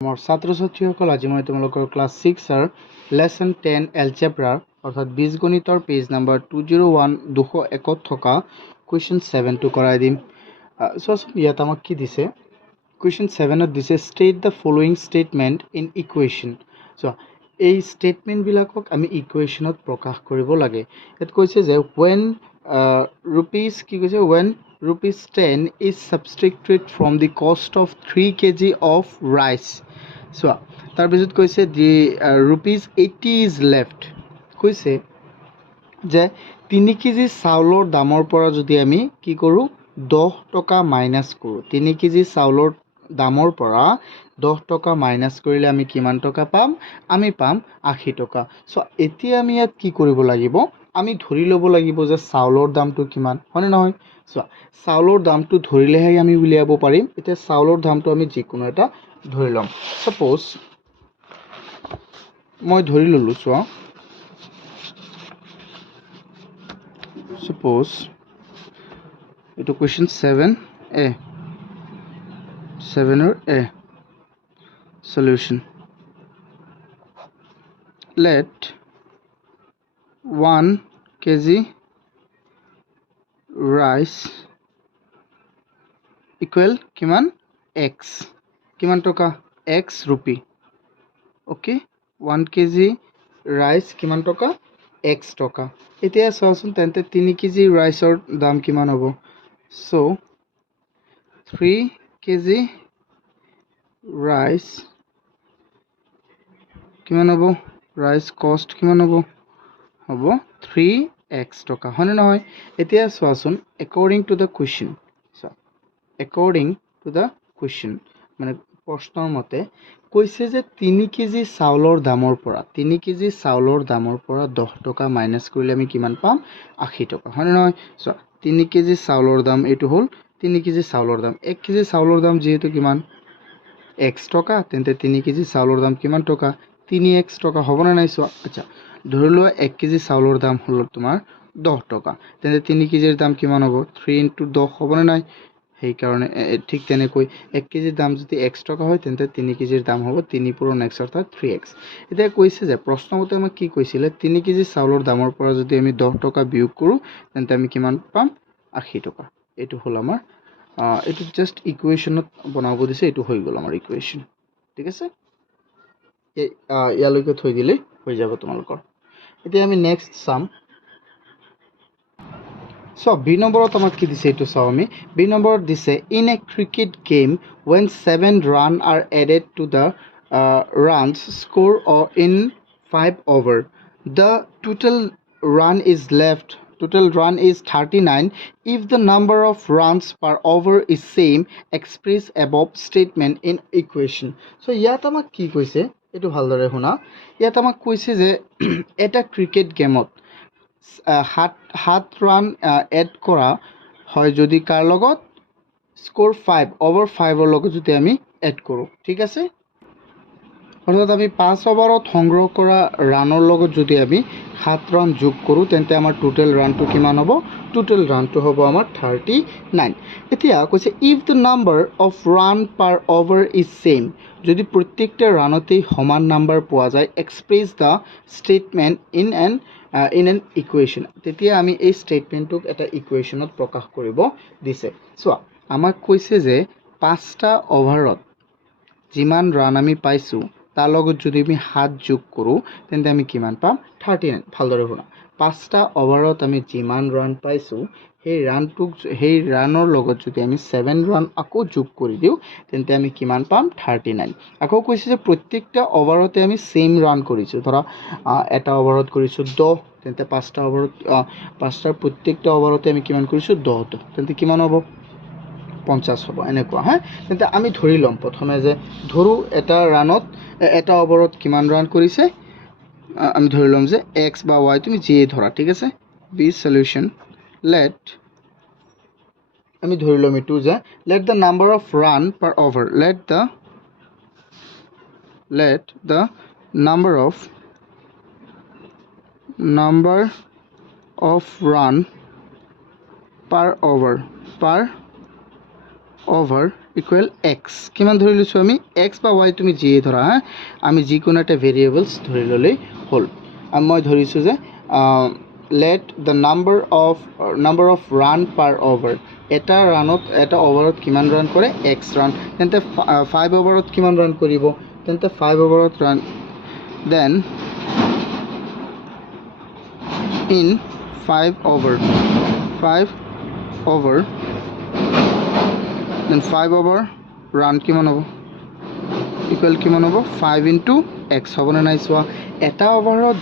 মোৰ ছাত্ৰ ছাত্ৰীসকল আজি মই তোমালোকৰ ক্লাছ 6 ৰ লেসন 10 এলজেব্ৰাৰ অৰ্থাৎ বীজগণিতৰ পেজ নাম্বাৰ 201 201 থকা কুৱেশ্যন 7 টো কৰাই দিম। সো ইয়াত আমাক কি দিছে, কুৱেশ্যন 7 ত দিছে state the following statement in equation. So এই ষ্টেটমেণ্ট বিলাকক আমি ইকুৱেশ্যনত প্ৰকাশ কৰিব লাগে। ইয়াত কৈছে যে when rupees কি কৈছে when rupees 10 is subtracted from the cost of 3 kg of rice. So তাৰপিছত কৈছে the rupees 80 is left. কৈছে যে 3 কেজি চাউলৰ দামৰ পৰা যদি আমি কি কৰোঁ 10 টকা মাইনাস কৰোঁ, 3 কেজি চাউলৰ দামৰ পৰা 10 টকা মাইনাস কৰিলে আমি কিমান টকা পাম, আমি পাম 80 টকা। সো এতিয়া আমি ইয়াত কি কৰিব লাগিব, আমি ধৰি ল'ব লাগিব যে চাউলৰ দামটো কিমান, হয়নে নহয়। সো চাউলৰ দামটো ধৰিলেহে আমি উলিয়াব পাৰিম। এতিয়া চাউলৰ দামটো আমি যিকোনো এটা ধৰি ল'ম। সাপোজ মই ধৰি ললোঁ, চোৱা suppose itu question 7a 7 or a solution. Let 1 kg rice equal kiman x, kiman toka x rupee. Okay, 1 kg rice kiman toka x toka. এতিয়া চাওঁচোন তেন্তে 3 কেজি ৰাইচৰ দাম কিমান হ'ব। সো 3 কেজি ৰাইচ কিমান হ'ব, ৰাইচ কষ্ট কিমান হ'ব, হ'ব 3x টকা, হয়নে নহয়। এতিয়া চোৱাচোন according to the question, according to the question মানে প্ৰশ্নৰ মতে কৈছে যে 3 কেজি চাউলৰ দামৰ পৰা 3 কেজি চাউলৰ দামৰ পৰা 10 টকা মাইনাস কৰিলে আমি কিমান পাম, 80 টকা, হয়নে নহয়। সো 3 কেজি চাউলৰ দাম এইটো হ'ল 3 কেজি চাউলৰ দাম, 1 কেজি চাউলৰ দাম যেহেতু কিমান x টকা, তেন্তে 3 কেজি চাউলৰ দাম কিমান টকা 3x টকা, হ'ব না নাই। সো আচ্ছা ধৰি লোৱা 1 কেজি চাউলৰ দাম হ'ল তোমাৰ 10 টকা, তেন্তে 3 কেজিৰ দাম কিমান হ'ব 3 × 10, হ'ব না নাই। সেইকাৰণে ঠিক তেনেকৈ 1 কেজিৰ দাম যদি x টকা হয় তেন্তে 3 কেজিৰ দাম হ'ব 3 পূৰণ x অৰ্থাৎ 3x। এতিয়া কৈছে যে প্ৰশ্নমতে আমাক কি কৈছিলে, 3 কেজি চাউলৰ দামৰ পৰা যদি আমি 10 টকা বিয়োগ কৰোঁ তেন্তে আমি কিমান পাম 80 টকা। এইটো হ'ল আমাৰ এইটো জাষ্ট ইকুৱেশ্যনত বনাব দিছে, এইটো হৈ গ'ল আমাৰ ইকুৱেশ্যন। ঠিক আছে, ইয়ালৈকে থৈ দিলেই হৈ যাব তোমালোকৰ। এতিয়া আমি নেক্সট চাম। সো বি নম্বৰত আমাক কি দিছে এইটো চাওঁ আমি। বি নম্বৰত দিছে in a cricket game when 7 run are added to the runs score in 5 over, the total run is 39. If the number of runs per over is same, express above statement in equation. So ইয়াত আমাক কি কৈছে এইটো ভালদৰে শুনা। ইয়াত আমাক কৈছে যে এটা ক্ৰিকেট গেমত 7 ৰান এড কৰা হয় যদি কাৰ লগত স্ক'ৰ 5 over 5ৰ লগত যদি আমি এড কৰোঁ, ঠিক আছে। অৰ্থাৎ আমি 5 অভাৰত সংগ্ৰহ কৰা ৰানৰ লগত যদি আমি 7 ৰান যোগ কৰোঁ তেন্তে আমাৰ টোটেল ৰানটো কিমান হ'ব, টোটেল ৰানটো হ'ব আমাৰ 39। এতিয়া কৈছে if the number of run per over is same, যদি প্ৰত্যেকটা ৰানতেই সমান নাম্বাৰ পোৱা যায়, express the statement in an equation, তেতিয়া আমি এই ষ্টেটমেণ্টটোক এটা ইকুৱেশ্যনত প্ৰকাশ কৰিব দিছে। চোৱা আমাক কৈছে যে 5টা অভাৰত যিমান ৰান আমি পাইছোঁ তাৰ লগত যদি আমি 7 যোগ কৰোঁ তেন্তে আমি কিমান পাম 39। ভালদৰে শুনা, 5টা অভাৰত আমি যিমান ৰান পাইছোঁ সেই ৰানৰ লগত যদি আমি 7 ৰান আকৌ যোগ কৰি দিওঁ তেন্তে আমি কিমান পাম 39। আকৌ কৈছে যে প্ৰত্যেকটা অভাৰতে আমি ছেম ৰান কৰিছোঁ, ধৰা এটা অভাৰত কৰিছোঁ 10, তেন্তে 5টা অভাৰত 5টাৰ প্ৰত্যেকটা অভাৰতে আমি কিমান কৰিছোঁ 10, তেন্তে কিমান হ'ব 50 হ'ব, এনেকুৱা। হা, তেন্তে আমি ধৰি ল'ম প্ৰথমে যে ধৰোঁ এটা ৰানত এটা অভাৰত কিমান ৰান কৰিছে, আমি ধৰি ল'ম যে এক্স বা ৱাই তুমি যিয়ে ধৰা, ঠিক আছে। বি সলিউশ্যন লেট আমি ধৰি ল'ম এইটো যে let the number of run per over, let the number of run per over equal x কিমান ধৰি লৈছোঁ আমি এক্স বা ৱাই তুমি যিয়ে ধৰা হা আমি যিকোনো এটা ভেৰিয়েবলছ ধৰি ল'লেই হ'ল আৰু মই ধৰিছোঁ যে let the number of run per over এটা ৰানত এটা অভাৰত কিমান ৰান কৰে এক্স ৰান তেন্তে 5 অভাৰত কিমান ৰান কৰিব তেন্তে 5 অভাৰত run then in 5 over then 5 over run কিমান হ'ব ইকুৱেল কিমান হ'ব 5 into x হ'ব না নাই চোৱা এটা অভাৰত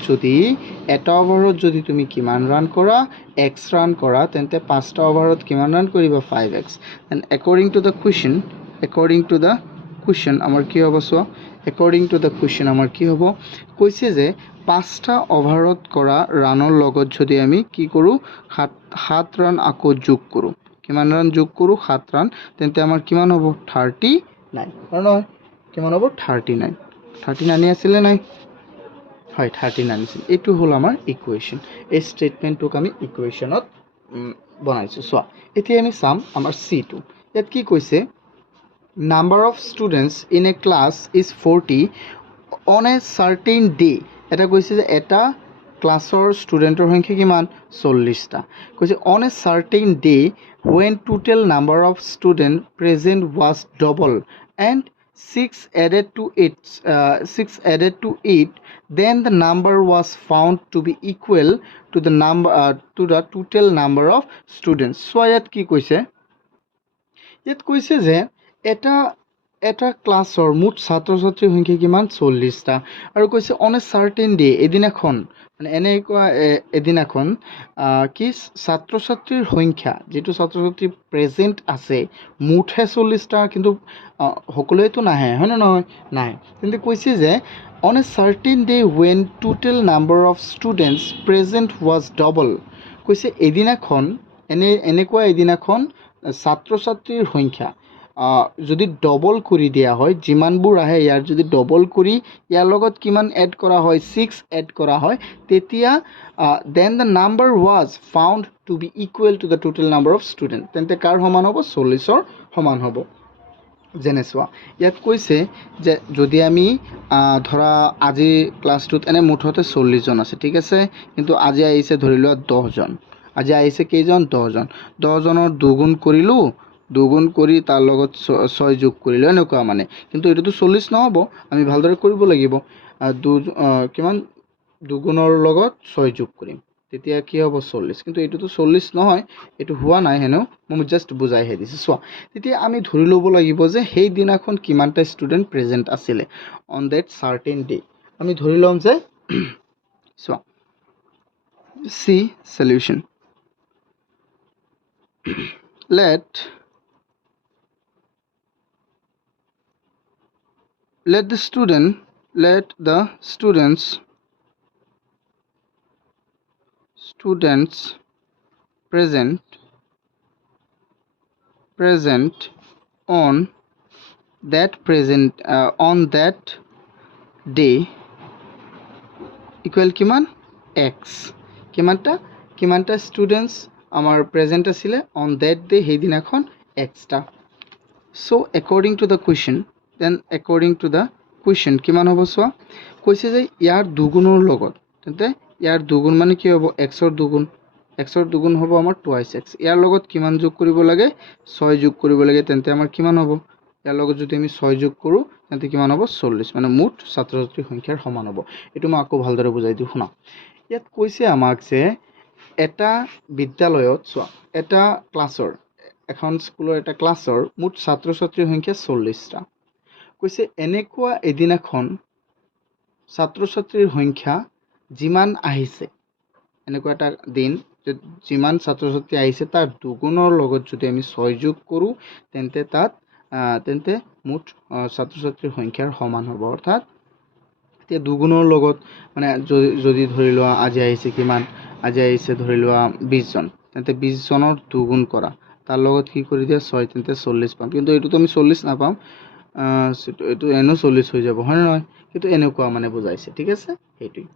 যদি তুমি কিমান ৰান কৰা x ৰান কৰা তেন্তে 5টা অভাৰত কিমান ৰান কৰিবা 5x and according to the question আমাৰ কি হ'ব চোৱা according to the question আমাৰ কি হ'ব কৈছে যে 5টা অভাৰত কৰা ৰানৰ লগত যদি আমি কি কৰোঁ 7 ৰান আকৌ যোগ কৰোঁ কিমান ৰান যোগ কৰোঁ 7 ৰান তেন্তে আমাৰ কিমান হ'ব 39 নহয় কিমান হ'ব 39 আছিলে নাই হয় 39 আছিল এইটো হ'ল আমাৰ ইকুৱেশ্যন এই ষ্টেটমেণ্টটোক আমি ইকুৱেশ্যনত বনাইছোঁ চোৱা এতিয়া আমি চাম আমাৰ C2 ইয়াত কি কৈছে number of students in a class is 40 on a certain day এটা কৈছে যে এটা ক্লাছৰ ষ্টুডেণ্টৰ সংখ্যা কিমান 40টা কৈছে on a certain day when total number of student present was double and 6 added to it then the number was found to be equal to the total number of students so ইয়াত কি কৈছে ইয়াত কৈছে যে এটা ক্লাছৰ মুঠ ছাত্ৰ ছাত্ৰীৰ সংখ্যা কিমান 40টা আৰু কৈছে অন এ চাৰ্টেন ডে এদিনাখন মানে এনেকুৱা এদিনাখন কি ছাত্ৰ ছাত্ৰীৰ সংখ্যা যেটো ছাত্ৰ ছাত্ৰী প্ৰেজেন্ট আছে মুঠহে 40টা কিন্তু সকলোৱেতো নাহে হয় না নহয় নাই কিন্তু কৈছে যে on a certain day when total number of students present was double কৈছে এদিনাখন এনেকুৱা এদিনাখন ছাত্ৰ ছাত্ৰীৰ সংখ্যা যদি ডবল কৰি দিয়া হয় যিমানবোৰ আহে ইয়াৰ যদি ডবল কৰি ইয়াৰ লগত কিমান এড কৰা হয় 6 এড কৰা হয় তেতিয়া then the number was found to be equal to the total number of students তেন্তে কাৰ সমান হ'ব 40ৰ সমান হ'ব যেনে চোৱা ইয়াত কৈছে যে যদি আমি ধৰা আজি ক্লাছটোত এনে মুঠতে 40 জন আছে ঠিক আছে কিন্তু আজি আহিছে ধৰি লোৱা 10 জন আজি আহিছে কেইজন 10 জন 10 জনৰ দুগুণ কৰিলো দুগুণ কৰি তাৰ লগত 6 যোগ কৰিলো এনেকুৱা মানে কিন্তু এটোতো 40 নহব আমি ভালদৰে কৰিব লাগিব কিমান দুগুণৰ লগত 6 যোগ কৰিম তেতিয়া কি হ'ব 40 কিন্তু এটোতো 40 নহয় এটো হোৱা নাই হেনো মই জাস্ট বুজাই হে দিছো চোৱা তেতিয়া আমি ধৰি লব লাগিব যে সেই দিনাখন কিমানটা ষ্টুডেন্ট প্ৰেজেন্ট আছিল অন দ্যাট সাৰ্টেন ডে আমি ধৰি লম যে চোৱা সি solution let the students present on that day equal কিমান x কিমানটা students আমাৰ present আছিলে on that day সেই দিনাখন x টা so according to the question কিমান হ'ব চোৱা কৈছে যে ইয়াৰ দুগুণৰ লগত তেন্তে ইয়াৰ দুগুণ মানে কি হ'ব x ৰ দুগুণ হ'ব আমাৰ 2x ইয়াৰ লগত কিমান যোগ কৰিব লাগে 6 যোগ কৰিব লাগে তেন্তে আমাৰ কিমান হ'ব ইয়াৰ লগত যদি আমি 6 যোগ কৰো তেন্তে কিমান হ'ব 40 মানে মুঠ ছাত্ৰ ছাত্ৰীৰ সংখ্যাৰ সমান হ'ব এটো মই আকৌ ভালদৰে বুজাই দিও শুনা ইয়াত কৈছে আমাক যে এটা বিদ্যালয়ত চোৱা এটা ক্লাছৰ এখন স্কুলৰ এটা ক্লাছৰ মুঠ ছাত্ৰ ছাত্ৰীৰ সংখ্যা 40টা কৈছে এনেকুৱা এদিনাখন ছাত্ৰ ছাত্ৰীৰ সংখ্যা যিমান আহিছে এনেকুৱা এটা দিন যিমান ছাত্ৰ ছাত্ৰী আহিছে তাৰ দুগুণৰ লগত যদি আমি 6 যোগ কৰো তেন্তে মুঠ ছাত্ৰ ছাত্ৰীৰ সংখ্যাৰ সমান হ'ব অৰ্থাৎ এতিয়া দুগুণৰ লগত মানে যদি ধৰি লোৱা আজি আহিছে কিমান আজি আহিছে ধৰি লোৱা 20 জন তেন্তে 20 জনৰ দুগুণ কৰা তাৰ লগত কি কৰি দিয়া 6 তেন্তে 40 পাম কিন্তু এটো আমি 40 না পাম এটো এনো 40 হৈ যাব হয় না নহয় কিন্তু এনেকুৱা মানে বুজাইছে ঠিক আছে হেইটোই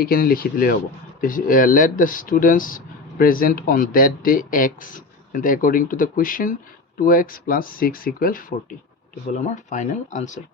এইখানে লিখি দিলে হ'ব let the students present on that day x and according to the question 2x plus 6 equal 40 এইটো হ'ল আমাৰ ফাইনেল আনসাৰ